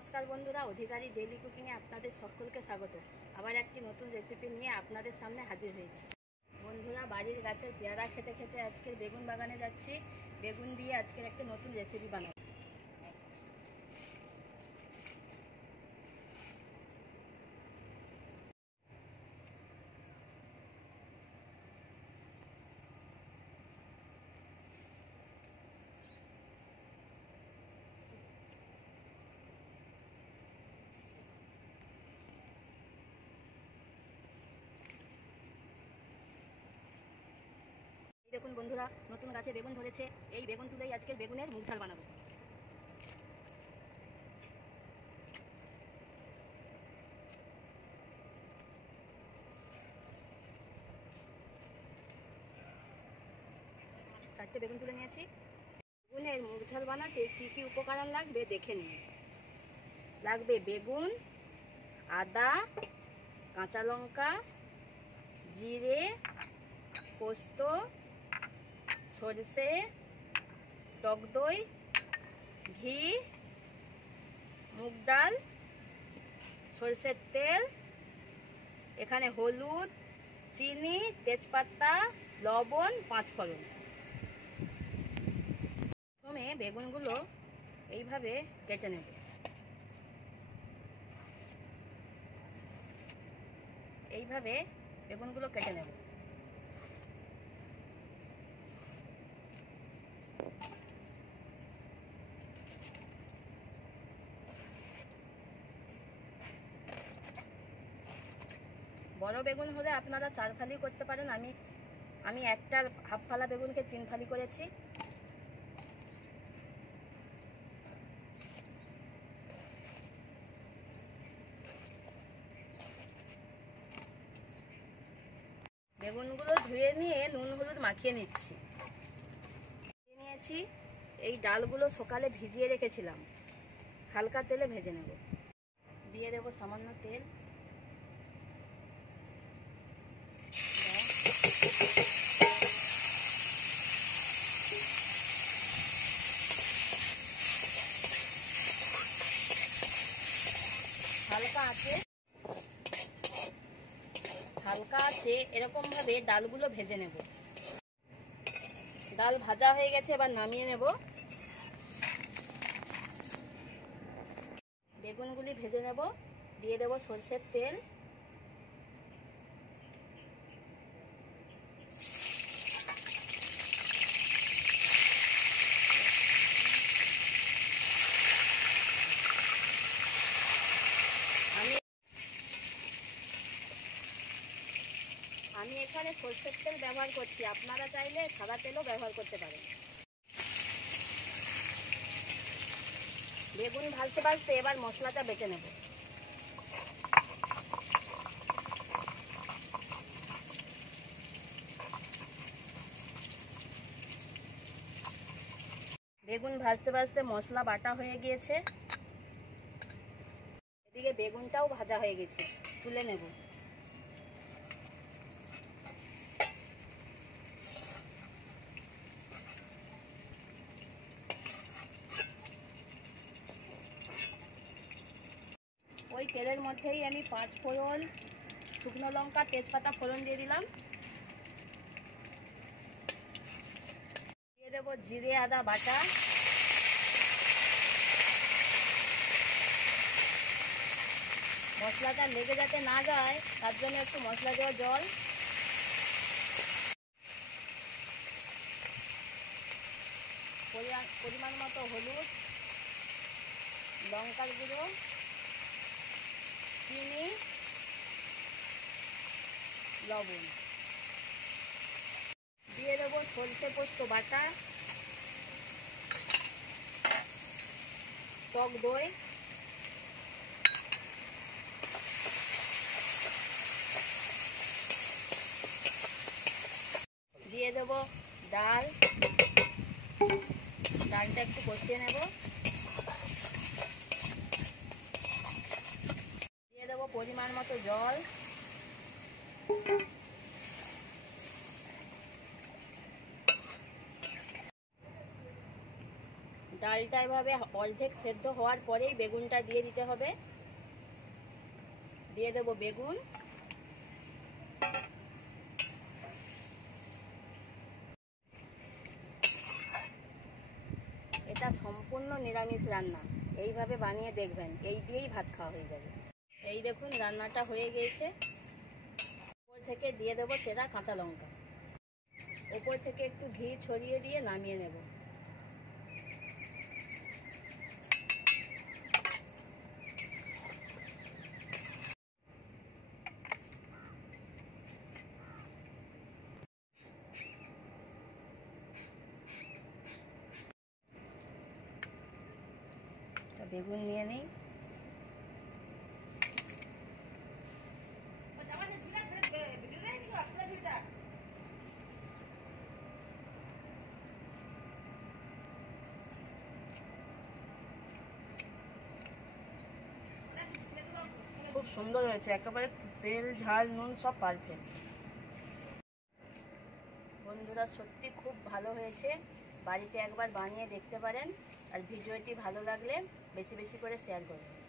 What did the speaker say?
নমস্কার বন্ধুরা, অধিকারী ডেইলি কুকিংয়ে আপনাদের সকলকে স্বাগত। আবার একটি নতুন রেসিপি নিয়ে আপনাদের সামনে হাজির হয়েছি। বন্ধুরা, বাড়ির গাছের পেয়ারা খেতে খেতে আজকের বেগুন বাগানে যাচ্ছি। বেগুন দিয়ে আজকের একটা নতুন রেসিপি বানাবো। দেখুন বন্ধুরা, নতুন গাছে বেগুন ধরেছে। এই বেগুন তুলেই আজকের বেগুনের মুগ ঝাল বানাবো। চারটে বেগুন তুলে নিয়েছি। বেগুনের মুগ ঝাল বানাতে কী কী উপকরণ লাগবে দেখে নিন। লাগবে বেগুন, আদা, কাঁচা লঙ্কা, জিরে, পোস্ত, সরষে, টক দই, ঘি, মুগ ডাল, সরষের তেল, এখানে হলুদ, চিনি, তেজপাতা, লবণ, পাঁচফোড়ন। প্রথমে বেগুনগুলো এইভাবে কেটে নেব। এইভাবে বেগুনগুলো কেটে নেব। বড় বেগুন হলে আপনারা 4 ফালি করতে পারেন। আমি একটা হাফ ফালা বেগুনকে 3 ফালি করেছি। বেগুনগুলো ধুয়ে নিয়ে নুন হলুদ মাখিয়ে নিচ্ছি। নিয়েছি। এই ডালগুলো সকালে ভিজিয়ে রেখেছিলাম, হালকা তেলে ভেজে নেব। দিয়ে দেব সামান্য তেল। হালকা আছে এরকম ভাবে ডালগুলো ভেজে নেব। ডাল ভাজা হয়ে গেছে, এবার নামিয়ে নেব। বেগুনগুলি ভেজে নেব। দিয়ে দেব সরষের তেল, আমি এখানে সরষের তেল ব্যবহার করছি, আপনারা চাইলে সাদা তেলও ব্যবহার করতে পারেন। বেগুন ভাজতে ভাজতে এবার মশলাটা বেটে নেব। বেগুন ভাজতে ভাজতে মশলা বাটা হয়ে গিয়েছে। এদিকে বেগুনটাও ভাজা হয়ে গেছে, তুলে নেব। ওই তেলের মধ্যেই আমি 5 ফোড়ন, শুকনো লঙ্কা, তেজপাতা ফোড়ন দিয়ে দিলাম। দিয়ে দেবো জিরে আদা বাটা, মশলাটা লেগে যাতে না যায় তার জন্য একটু মশলা দেওয়া জল, পরিমাণ মতো হলুদ, লঙ্কার গুঁড়ো, চিনি, লবণ। দিয়ে দেবো সরষে পোস্ত বাটা, টক দই, দিয়ে দেবো ডাল। ডালটা একটু কষিয়ে নেব। দিয়ে দেবো পরিমাণ মতো জল। ডালটা এভাবে অর্ধেক সেদ্ধ হওয়ার পরেই বেগুনটা দিয়ে দিতে হবে। দিয়ে দেবো বেগুন, এটা সম্পূর্ণ নিরামিষ রান্না, এইভাবে বানিয়ে দেখবেন, এই দিয়েই ভাত খাওয়া হয়ে যাবে। এই দেখুন রান্নাটা হয়ে গিয়েছে। উপর থেকে দিয়ে দেবো চেরা কাঁচা লঙ্কা, উপর থেকে একটু ঘি ছড়িয়ে দিয়ে নামিয়ে নেব। বেগুন নিয়ে নিই। খুব সুন্দর হয়েছে, একেবারে তেল ঝাল নুন সব পারফেক্ট। বন্ধুরা সত্যি খুব ভালো হয়েছে, বাড়িতে একবার বানিয়ে দেখতে পারেন। আর ভিডিওটি ভালো লাগলে বেশি বেশি করে শেয়ার করবেন।